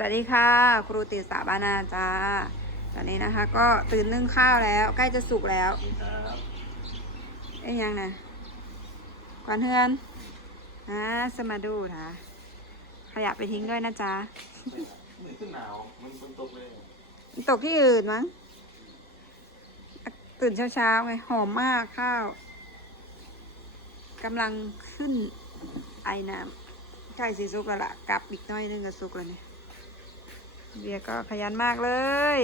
สวัสดีค่ะ ครูติสาบานาจ้า ตอนนี้นะคะ ก็ตื่นนึ่งข้าวแล้ว ใกล้จะสุกแล้วครับเอ้ยยังนะกวนเฮือนอ่าสมาดูค่ะขยะไปทิ้งด้วยนะจ๊ะเหมือนขึ้นหนาวมันฝนตกเลยมันตกที่อื่นมั้งตื่นเช้าๆไงหอมมากข้าวกำลังขึ้นไอน้ำใกล้สีสุกแล้วล่ะกลับอีกหน้อยนึงก็สุกแล้วเนี่ย เบียร์ก็ขยันมากเลย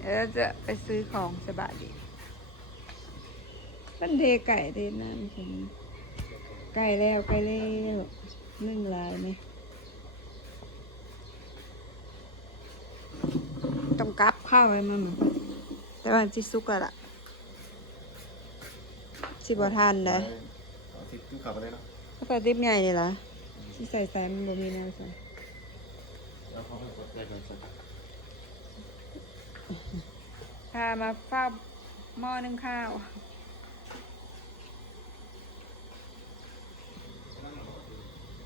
เดี๋ยวจะไปซื้อของสบายดีมันเทไก่เทน้ำใช่ไหมไก่แล้วไก่แล้วนึ่งลายไหมต้องกลับข้าวไว้มาเหมือนแต่ว่าสิสุกแล้วล่ะสิบ่ทันได้เอาทิศขึ้นขับไปเลยเนาะถ้าไปติบใหญ่เลยล่ะสิใส่ใส่มันบ่มีแนวใส่ พามาเฝ้าหม้อนึ่งข้าว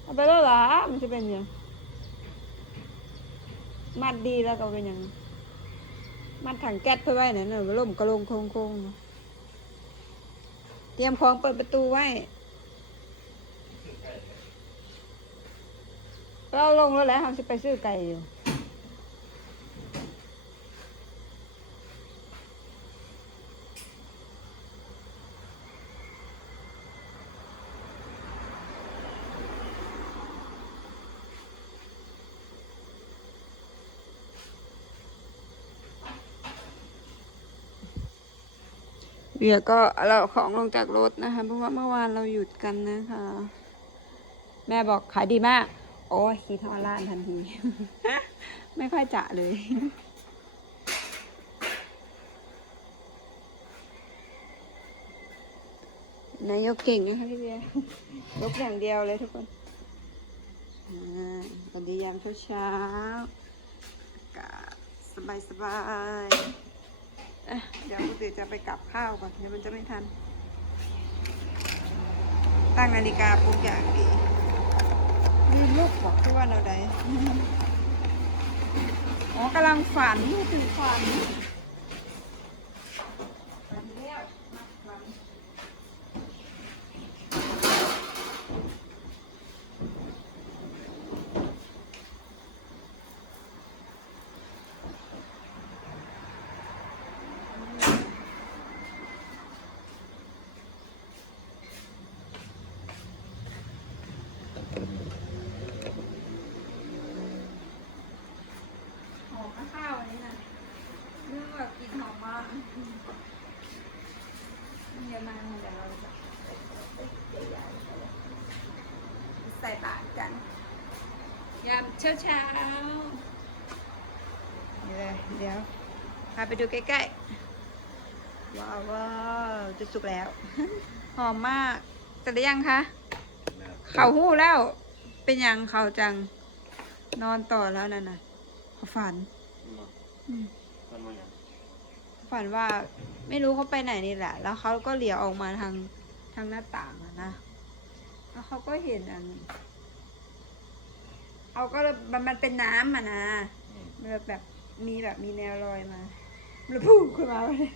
เอาไปแล้วล่ะมันจะเป็นยังมัดดีแล้วก็เป็นยังมัดถังแก๊สเพื่อไว้นั่นน่ะล่มกระลงโคงๆเตรียมของเปิดประตูไว้ เราลงแล้วแหละเราจะไปซื้อไก่อยู่เบียก็เราของลงจากรถนะคะ เพราะว่าเมื่อวานเราหยุดกันนะคะ แม่บอกขายดีมาก โอ้ยคีทอดร้านทันที ไม่ค่อยจะเลย นายกเก่งนะคะพี่เบียร์ยกอย่างเดียวเลยทุกคนสวัสดียามเช้าเช้ากาศสบายสบายเดี๋ยวกูติจะไปกลับข้าวก่อนเดี๋ยวมันจะไม่ทัน ตั้งนาฬิกาปลุกอย่างดี ลืมลูกบอกตัว่าเราได้ อ๋อกำลังฝันถึงฝันฝันแล้วมาฝันหอมข้าวอันนี้นะเรื่องแบบกลินหอมมากมัน เยอะมากเดี๋ยวเราจะใส่บาตรกันยามเช้าเช้าๆนี่เลยเดี๋ยวพาไปดูใกล้ๆ ว้าวว้าวจะสุกแล้ว หอมมากเสร็จหรือยังคะ เขาหู้แล้ว เป็นยังเขาจัง นอนต่อแล้วนั่นน่ะเขาฝันอืมมันมาอย่าง ฝันว่าไม่รู้เขาไปไหนนี่แหละ แล้วเขาก็เหลียวออกมาทางทางหน้าต่างอะนะ แล้วเขาก็เห็นอันเขาก็เลยมันมันเป็นน้ำอะนะมันแบบมีแบบมีแนวรอยมาแล้วพุ่งขึ้นมาเลย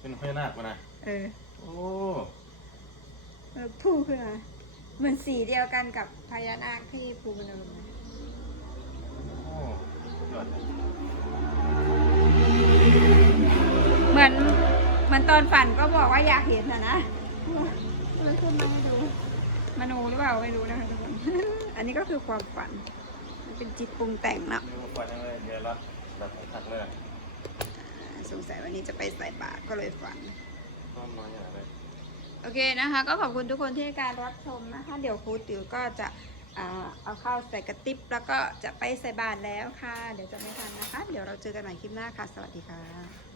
เป็นพญานาคมานะเออ โอ้แล้วพุ่งขึ้นมาเหมือนสีเดียวกันกับพญานาคที่ภูมินรมนะโอ้ยอด อนตอนฝันก็บอกว่าอยากเห็นนะนะเลยขึ้นมาให้ดูมโนหรือเปล่าไม่รู้นะคะทุกคน อันนี้ก็คือความฝัน มันเป็นจิตปรุงแต่งนะนี่มันฝันยังไงเดี๋ยวรับรับถักเลยสงสัยวันนี้จะไปใส่บาตรก็เลยฝันต้นน้อยอย่างไรโอเคนะคะ ก็ขอบคุณทุกคนที่ให้การรับชมนะคะ เดี๋ยวครูติ๋วก็จะอ่าเอาข้าวใส่กระติบแล้วก็จะไปใส่บาตรแล้วค่ะ เดี๋ยวจะไม่ทันนะคะ เดี๋ยวเราเจอกันใหม่คลิปหน้าค่ะ สวัสดีค่ะ